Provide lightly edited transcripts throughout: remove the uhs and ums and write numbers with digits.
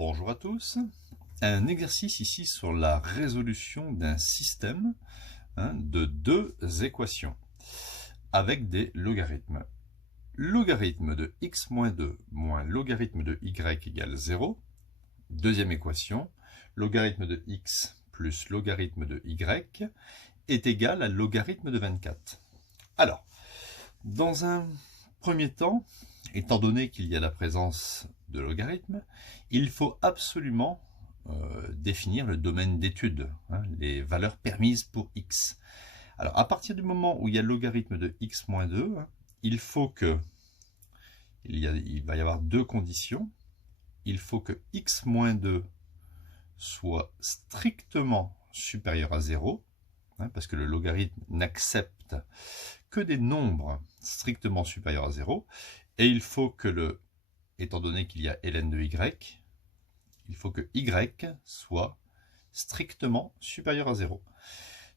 Bonjour à tous. Un exercice ici sur la résolution d'un système de deux équations avec des logarithmes. Logarithme de x moins 2 moins logarithme de y égale 0. Deuxième équation, logarithme de x plus logarithme de y est égal à logarithme de 24. Alors, dans un premier temps, étant donné qu'il y a la présence de logarithmes, il faut absolument définir le domaine d'étude, les valeurs permises pour x. Alors, à partir du moment où il y a logarithme de x moins 2, il va y avoir deux conditions. Il faut que x moins 2 soit strictement supérieur à 0, parce que le logarithme n'accepte que des nombres strictement supérieurs à 0, et il faut que étant donné qu'il y a ln de y, il faut que y soit strictement supérieur à 0.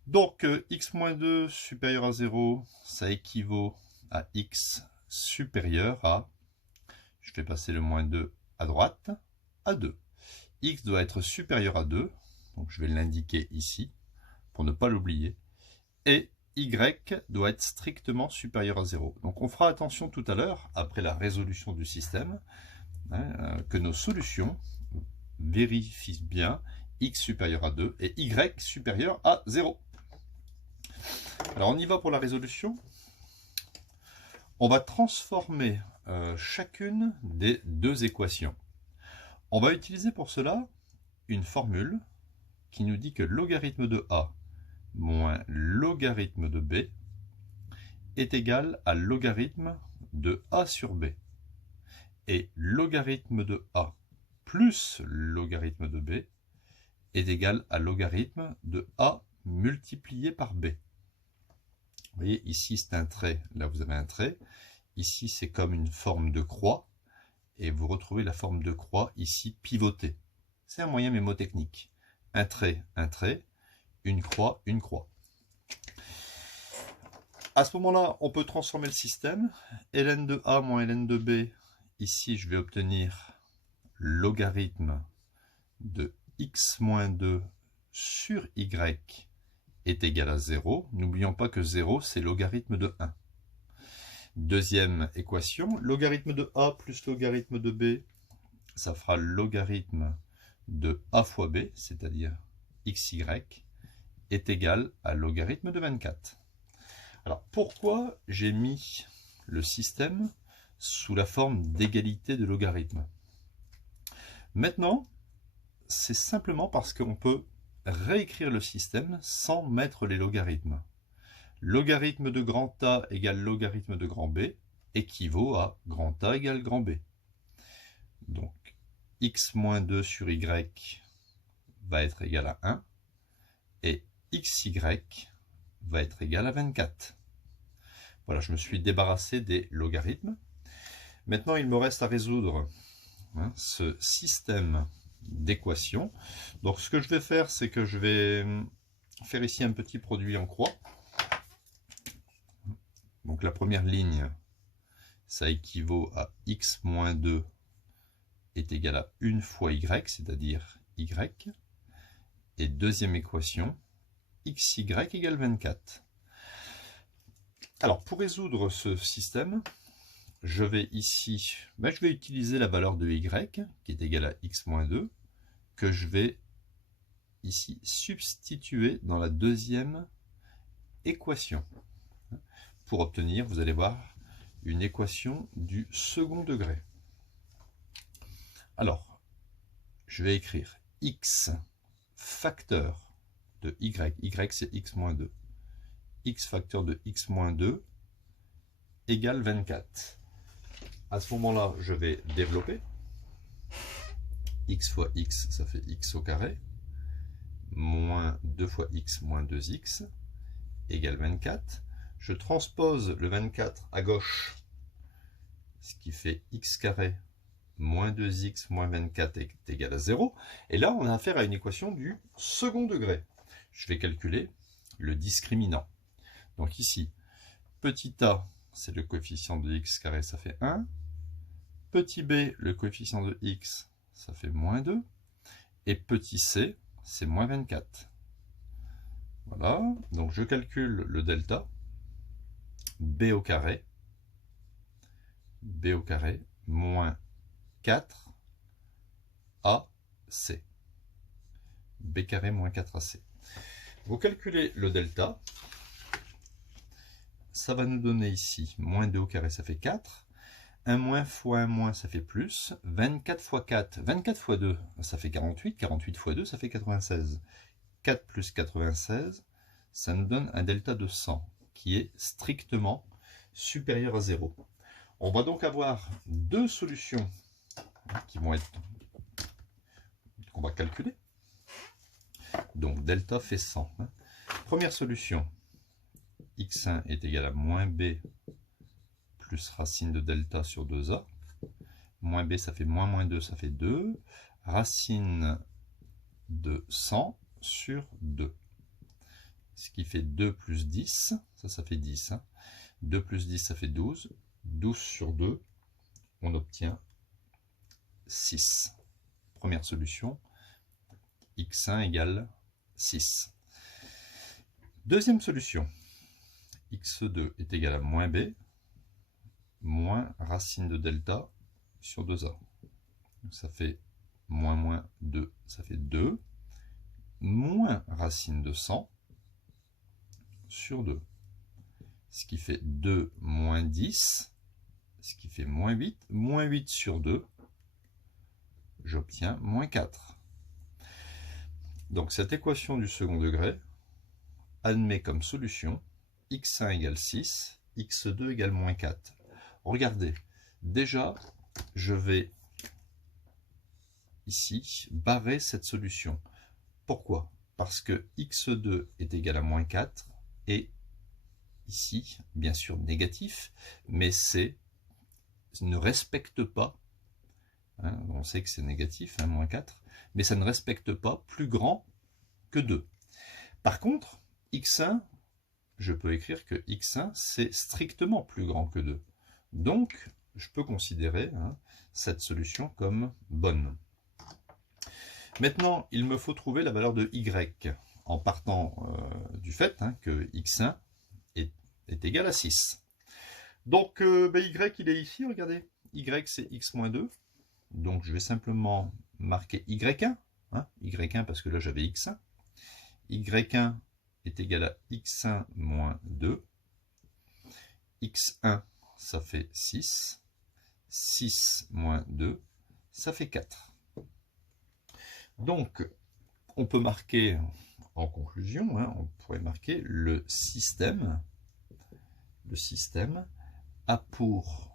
Donc x-2 supérieur à 0, ça équivaut à x supérieur à, je fais passer le moins 2 à droite, à 2. X doit être supérieur à 2, donc je vais l'indiquer ici, pour ne pas l'oublier, et y doit être strictement supérieur à 0. Donc on fera attention tout à l'heure, après la résolution du système, que nos solutions vérifient bien x supérieur à 2 et y supérieur à 0. Alors on y va pour la résolution. On va transformer chacune des deux équations. On va utiliser pour cela une formule qui nous dit que logarithme de a moins logarithme de b est égal à logarithme de a sur b. Et logarithme de a plus logarithme de b est égal à logarithme de a multiplié par b. Vous voyez, ici c'est un trait, là vous avez un trait. Ici c'est comme une forme de croix. Et vous retrouvez la forme de croix ici pivotée. C'est un moyen mémotechnique. Un trait, une croix, une croix. À ce moment-là, on peut transformer le système. ln de a moins ln de b, ici je vais obtenir logarithme de x moins 2 sur y est égal à 0. N'oublions pas que 0, c'est logarithme de 1. Deuxième équation, logarithme de a plus logarithme de b, ça fera logarithme de a fois b, c'est-à-dire xy, est égal à logarithme de 24. Alors pourquoi j'ai mis le système sous la forme d'égalité de logarithmes? Maintenant, c'est simplement parce qu'on peut réécrire le système sans mettre les logarithmes. Logarithme de grand A égale logarithme de grand B équivaut à grand A égale grand B. Donc, x moins 2 sur y va être égal à 1 et xy va être égal à 24. Voilà, je me suis débarrassé des logarithmes. Maintenant, il me reste à résoudre ce système d'équations. Donc, ce que je vais faire, c'est que je vais faire ici un petit produit en croix. Donc la première ligne, ça équivaut à x moins 2 est égal à 1 fois y, c'est-à-dire y. Et deuxième équation, xy égale 24. Alors pour résoudre ce système, je vais ici, je vais utiliser la valeur de y, qui est égale à x moins 2, que je vais ici substituer dans la deuxième équation. Pour obtenir, vous allez voir, une équation du second degré. Alors, je vais écrire x facteur de y, y c'est x moins 2, x facteur de x moins 2 égale 24. À ce moment-là, je vais développer. X fois x, ça fait x au carré, moins 2 fois x moins 2x égale 24. Je transpose le 24 à gauche, ce qui fait x carré moins 2x moins 24 est égal à 0. Et là, on a affaire à une équation du second degré. Je vais calculer le discriminant. Donc ici, petit a, c'est le coefficient de x carré, ça fait 1. Petit b, le coefficient de x, ça fait moins 2. Et petit c, c'est moins 24. Voilà, donc je calcule le delta. B au carré moins 4 AC. B carré moins 4 AC. Vous calculez le delta. Ça va nous donner ici moins 2 au carré, ça fait 4. 1 moins fois 1 moins, ça fait plus. 24 fois 4, 24 fois 2, ça fait 48. 48 fois 2, ça fait 96. 4 plus 96, ça nous donne un delta de 100 qui est strictement supérieur à 0. On va donc avoir deux solutions qui vont être qu'on va calculer. Donc delta fait 100. Première solution, x1 est égal à moins b plus racine de delta sur 2a. Moins b, ça fait moins 2, ça fait 2. Racine de 100 sur 2. Ce qui fait 2 plus 10, ça fait 10. 2 plus 10, ça fait 12. 12 sur 2, on obtient 6. Première solution, x1 égale 6. Deuxième solution, x2 est égal à moins b, moins racine de delta sur 2a. Donc ça fait moins 2, ça fait 2, moins racine de 100 sur 2. Ce qui fait 2 moins 10, ce qui fait moins 8. Moins 8 sur 2, j'obtiens moins 4. Donc cette équation du second degré admet comme solution x1 égale 6, x2 égale moins 4. Regardez, déjà, je vais ici barrer cette solution. Pourquoi? Parce que x2 est égal à moins 4 et ici, bien sûr, négatif, mais c'est ne respecte pas, on sait que c'est négatif, moins 4, mais ça ne respecte pas plus grand que 2. Par contre, x1, je peux écrire que x1, c'est strictement plus grand que 2. Donc, je peux considérer cette solution comme bonne. Maintenant, il me faut trouver la valeur de y, en partant du fait que x1 est égal à 6. Donc, y, il est ici, regardez. Y, c'est x moins 2. Donc, je vais simplement marquer y1. Y1, parce que là, j'avais x1. Y1 est égal à x1 moins 2. x1, ça fait 6. 6 moins 2, ça fait 4. Donc, on peut marquer, en conclusion, on pourrait marquer le système a pour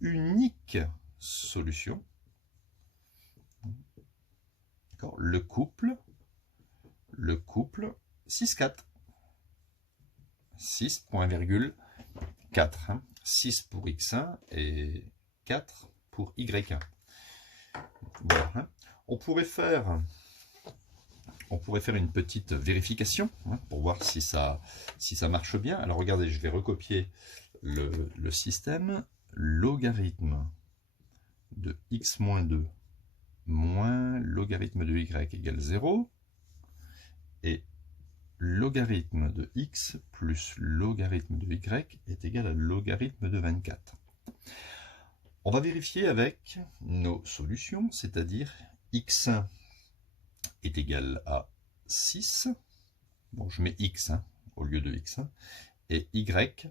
unique solution le couple 6,4. 6 point virgule 4. 6 pour x1 et 4 pour y1. Voilà. On pourrait faire une petite vérification pour voir si ça marche bien. Alors regardez, je vais recopier le système. Logarithme de x moins 2 moins logarithme de y égale 0. Et logarithme de x plus logarithme de y est égal à logarithme de 24. On va vérifier avec nos solutions, c'est-à-dire x1 est égal à 6. Bon, je mets x au lieu de x. Et y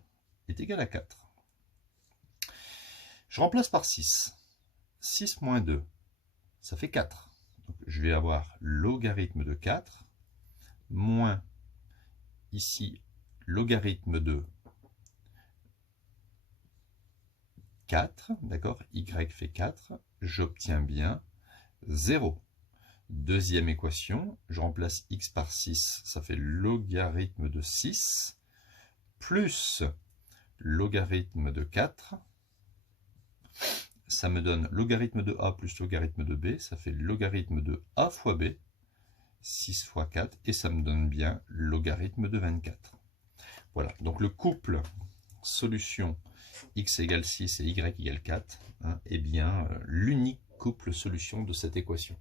est égal à 4. Je remplace par 6. 6 moins 2, ça fait 4. Donc, je vais avoir logarithme de 4 moins ici logarithme de 4, d'accord, y fait 4, j'obtiens bien 0. Deuxième équation, je remplace x par 6, ça fait logarithme de 6, plus logarithme de 4, ça me donne logarithme de a plus logarithme de b, ça fait logarithme de a fois b, 6 fois 4, et ça me donne bien logarithme de 24. Voilà, donc le couple solution x égale 6 et y égale 4 est bien l'unique couple solution de cette équation.